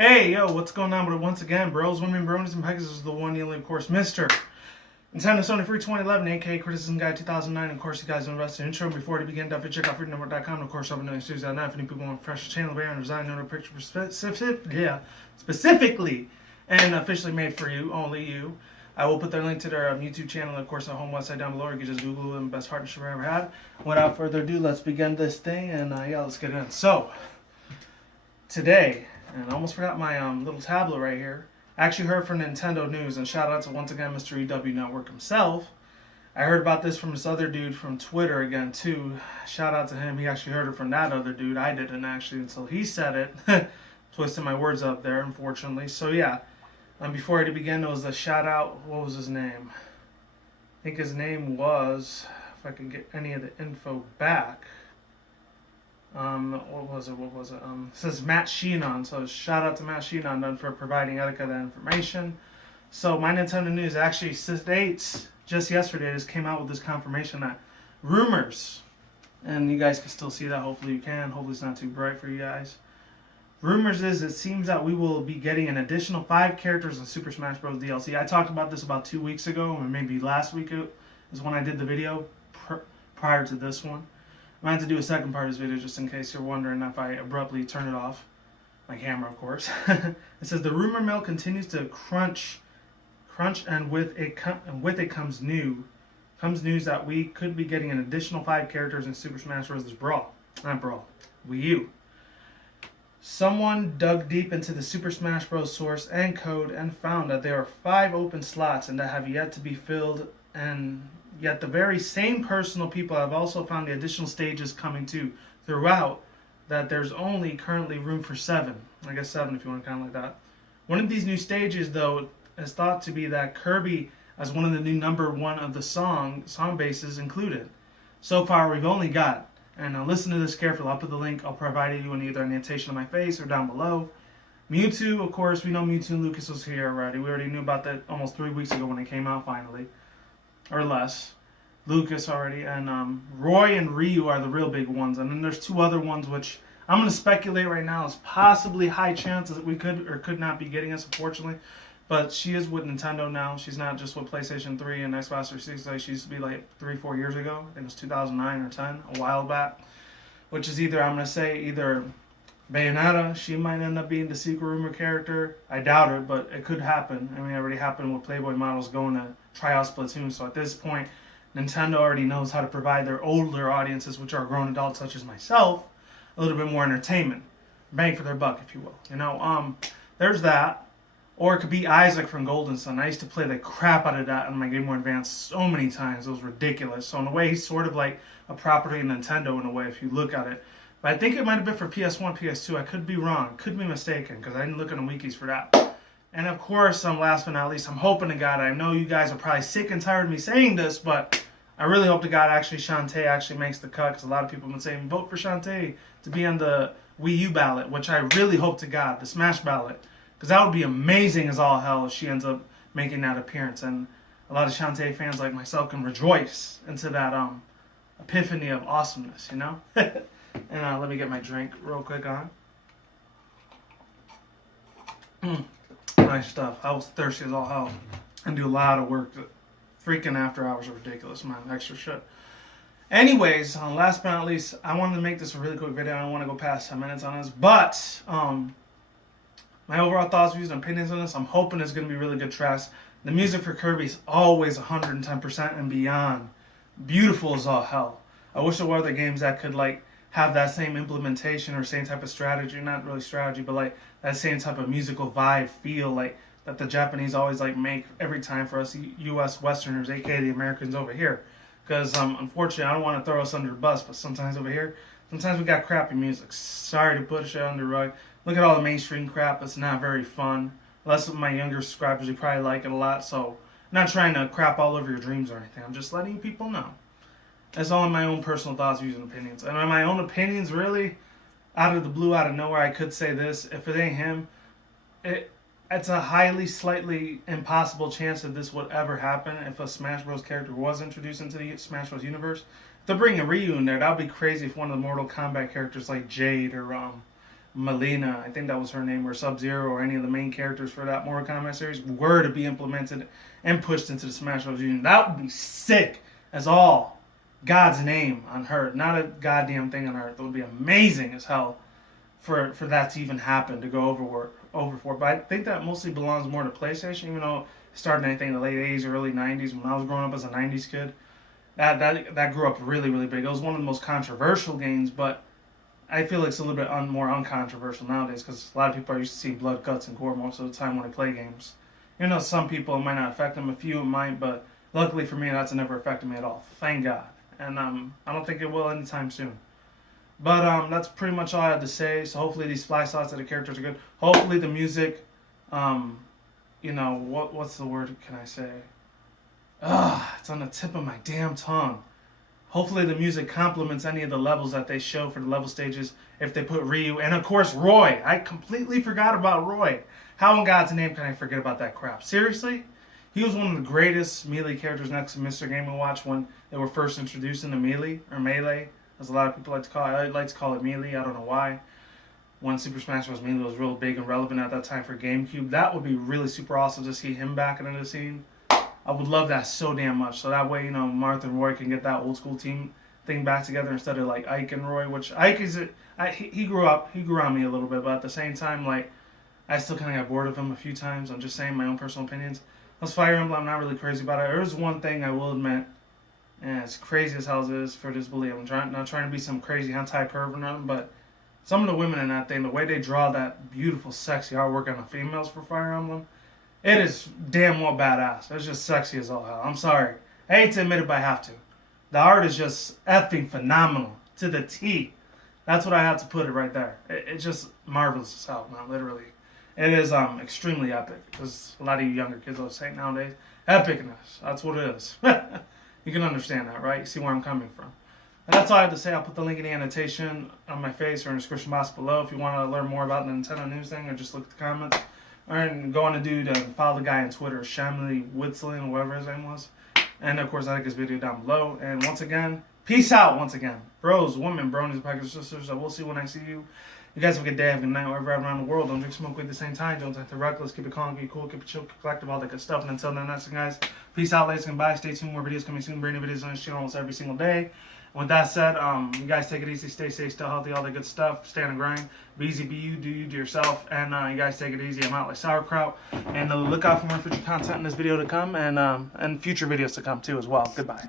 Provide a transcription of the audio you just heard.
Hey, yo, what's going on? But once again, bros, women, bronies, and pegasisters is the one and only, of course, Mr. Nintendo Sony Free 2011, aka Criticism Guide 2009. Of course, you guys know the intro. Before we begin, don't forget to check out freedomnumber.com. And of course, I've been doing series out now. If any people want to refresh the channel, bear and design a picture specifically and officially made for you, only you. I will put their link to their YouTube channel and, of course, their home website down below. Or you can just Google them. Best partnership I ever had. Without further ado, let's begin this thing. And yeah, let's get in. So, today, and I almost forgot my little tablet right here. I actually heard from Nintendo News, and shout out to once again Mr. EW Network himself. I heard about this from this other dude from Twitter again too. Shout out to him. He actually heard it from that other dude. I didn't actually until he said it. Twisting my words up there, unfortunately. So yeah. Before I begin, there was a shout out. What was his name? I think his name was, if I could get any of the info back. What was it? It says Matt Sheenon. So shout out to Matt Sheenon for providing Etika that information. So my Nintendo News actually states just yesterday just came out with this confirmation that rumors, and you guys can still see that. Hopefully you can. Hopefully it's not too bright for you guys. Rumors is it seems that we will be getting an additional 5 characters in Super Smash Bros. DLC. I talked about this about 2 weeks ago, or maybe last week is when I did the video prior to this one. I might have to do a second part of this video just in case you're wondering if I abruptly turn it off. My camera, of course. It says the rumor mill continues to crunch, and with it comes news that we could be getting an additional 5 characters in Super Smash Bros. Wii U. Someone dug deep into the Super Smash Bros. Source and code and found that there are 5 open slots and that have yet to be filled, and yet the very same personal people have also found the additional stages coming to throughout that there's only currently room for 7. I guess 7 if you want to count like that. One of these new stages, though, is thought to be that Kirby as one of the new number 1 of the song bases included. So far, we've only got, and now listen to this carefully, I'll put the link, I'll provide you in either an annotation on my face or down below. Mewtwo, of course, we know Mewtwo and Lucas was here already. We already knew about that almost 3 weeks ago when it came out finally. Or less. Lucas already, and Roy and Ryu are the real big ones, and then there's 2 other ones which I'm going to speculate right now is possibly high chances that we could or could not be getting us, unfortunately. But she is with Nintendo now. She's not just with PlayStation 3 and Xbox 360 like she used to be like 3-4 years ago. I think it was 2009 or 10, a while back. Which is either, I'm going to say, either Bayonetta, she might end up being the secret rumor character. I doubt it, but it could happen. I mean, it already happened with Playboy models going to try out Splatoon. So at this point, Nintendo already knows how to provide their older audiences, which are grown adults such as myself, a little bit more entertainment. Bang for their buck, if you will. You know, there's that. Or it could be Isaac from Golden Sun. I used to play the crap out of that on my Game Boy Advance so many times. It was ridiculous. So in a way, he's sort of like a property of Nintendo in a way, if you look at it. But I think it might have been for PS1, PS2. I could be wrong. Could be mistaken, because I didn't look on the wikis for that. And of course, last but not least, I'm hoping to God, I know you guys are probably sick and tired of me saying this, but I really hope to God actually Shantae actually makes the cut, because a lot of people have been saying, vote for Shantae to be on the Wii U ballot, which I really hope to God, the Smash ballot. Because that would be amazing as all hell if she ends up making that appearance. And a lot of Shantae fans like myself can rejoice into that epiphany of awesomeness, you know? And let me get my drink real quick on. Nice stuff. I was thirsty as all hell. And do a lot of work. Freaking after hours are ridiculous, man. Extra shit. Anyways, last but not least, I wanted to make this a really quick video. I don't want to go past 10 minutes on this. But, my overall thoughts, views, and opinions on this, I'm hoping it's going to be really good trash. The music for Kirby is always 110% and beyond. Beautiful as all hell. I wish there were other games that could like have that same implementation or same type of strategy. Not really strategy, but like that same type of musical vibe, feel like that the Japanese always like make every time for us U.S. Westerners, aka the Americans over here. Because unfortunately, I don't want to throw us under the bus, but sometimes over here, sometimes we got crappy music. Sorry to push it under the rug. Look at all the mainstream crap. It's not very fun. Unless of my younger subscribers, you probably like it a lot. So, I'm not trying to crap all over your dreams or anything. I'm just letting people know. That's all in my own personal thoughts, views, and opinions. And in my own opinions, really, out of the blue, out of nowhere, I could say this. If it ain't him, it's a slightly impossible chance that this would ever happen if a Smash Bros. Character was introduced into the Smash Bros. Universe. If they're bringing Ryu in there, that would be crazy if one of the Mortal Kombat characters like Jade or Melina, I think that was her name, or Sub-Zero, or any of the main characters for that Mortal Kombat series were to be implemented and pushed into the Smash Bros. Union. That would be sick as all God's name on Earth. Not a goddamn thing on Earth. It would be amazing as hell for that to even happen, to go overboard. But I think that mostly belongs more to PlayStation, even though it started anything in the late 80s or early 90s when I was growing up as a 90s kid. That grew up really, really big. It was one of the most controversial games, but I feel like it's a little bit more uncontroversial nowadays because a lot of people are used to seeing blood, guts, and gore most of the time when they play games. You know, some people it might not affect them, a few it might, but luckily for me, that's never affected me at all. Thank God. And I don't think it will anytime soon. But that's pretty much all I had to say. So hopefully these fly slots of the characters are good. Hopefully the music, you know, what's the word can I say? It's on the tip of my damn tongue. Hopefully the music complements any of the levels that they show for the level stages if they put Ryu. And of course Roy. I completely forgot about Roy. How in God's name can I forget about that crap? Seriously? He was one of the greatest Melee characters next to Mr. Game & Watch when they were first introduced into Melee, or Melee, as a lot of people like to call it. I like to call it Melee, I don't know why. When Super Smash Bros. Melee was real big and relevant at that time for GameCube. That would be really super awesome to see him back into the scene. I would love that so damn much. So that way, you know, Martha and Roy can get that old school team thing back together instead of like Ike and Roy, which Ike is, he grew on me a little bit, but at the same time, like, I still kind of got bored of him a few times. I'm just saying my own personal opinions. Those Fire Emblem, I'm not really crazy about it. There is one thing I will admit, and as crazy as hell as it is for disbelief, I'm not trying to be some crazy hentai pervert or nothing, but some of the women in that thing, the way they draw that beautiful, sexy artwork on the females for Fire Emblem, it is damn well badass. It's just sexy as all hell. I'm sorry. I hate to admit it, but I have to. The art is just effing phenomenal to the T. That's what I have to put it right there. It's just marvelous as hell, man, literally. It is extremely epic, because a lot of you younger kids will say nowadays, epicness, that's what it is. You can understand that, right? You see where I'm coming from. And that's all I have to say. I'll put the link in the annotation on my face or in the description box below if you want to learn more about the Nintendo news thing, or just look at the comments. Or go on to dude, follow the guy on Twitter, Shamley Woodsling, or whatever his name was. And of course, I like his video down below. And once again, peace out once again. Bros, women, bronies, pegasisters, I will see you when I see you. You guys have a good day, have a good night, wherever you're around the world. Don't drink, smoke, weed at the same time. Don't act reckless. Keep it calm, keep it cool, keep it chill, keep it collective, all that good stuff. And until then, that's it, guys. Peace out, ladies and goodbye. Stay tuned. More videos coming soon. Brand new videos on this channel almost every single day. And with that said, you guys take it easy, stay safe, stay healthy, all that good stuff. Stay on the grind. Be easy, be you, do yourself. And you guys take it easy. I'm out like sauerkraut. And look out for more future content in this video to come, and future videos to come too as well. Goodbye.